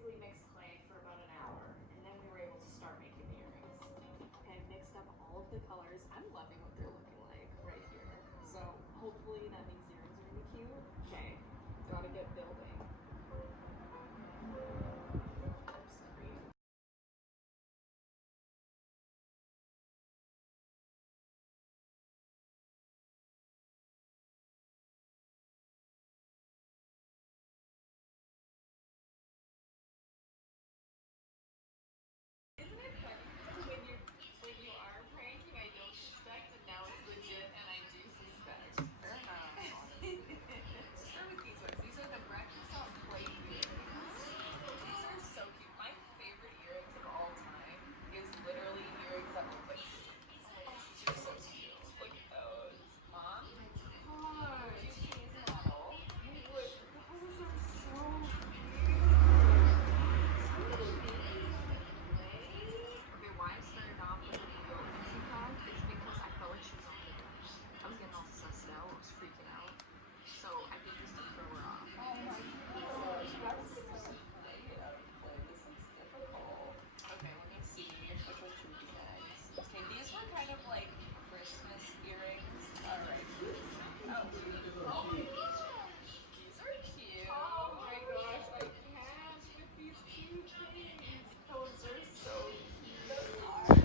basically mixed clay for about an hour, and then we were able to start making the earrings. Okay, I mixed up all of the colors. I'm loving what they're looking like right here. So hopefully that means the earrings are gonna be cute. Okay, gotta get building. Oops, sorry. Isn't it funny when you are pranking, I don't suspect, and now it's legit, and I do suspect. Fair enough. Let's start with these ones. These are the breakfast on plate earrings. These are so cute. My favorite earrings of all time is literally earrings that look like this. Oh, these are so cute. Look at those. Mom? Oh, you tease model. Look, those are so cute. Okay, why I started off with the yoga music is because I felt like she was on the edge. I was getting all sussed out. I was freaking out. So I did this to throw her off. Oh my gosh, that was so play out of play. This is difficult. Okay, let me see. Which one should we do next? Okay, these were kind of like Christmas earrings. Alright. Oh. Oh my gosh. These are cute. Oh my gosh, I can't with these cute things. Those are so cute. Those are.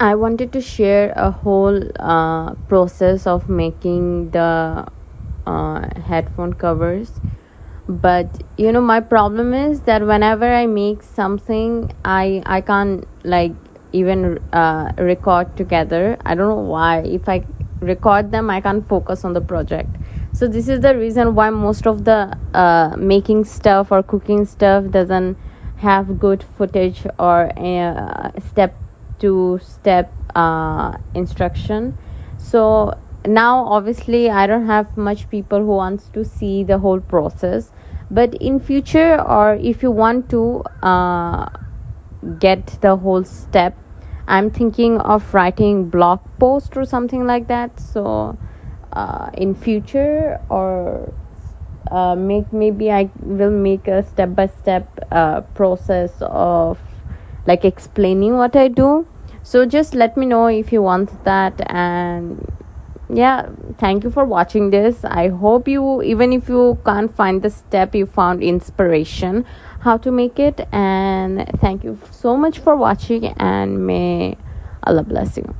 I wanted to share a whole process of making the headphone covers, but my problem is that whenever I make something, I can't like even record together. I don't know why. If I record them, I can't focus on the project. So this is the reason why most of the making stuff or cooking stuff doesn't have good footage or step to step instruction. So now obviously I don't have much people who wants to see the whole process, but in future, or if you want to get the whole step, I'm thinking of writing blog post or something like that. So in future, or maybe I will make a step by step process of like explaining what I do. So just let me know if you want that. And yeah, thank you for watching this. I hope you, even if you can't find the step, you found inspiration how to make it. And thank you so much for watching, and may Allah bless you.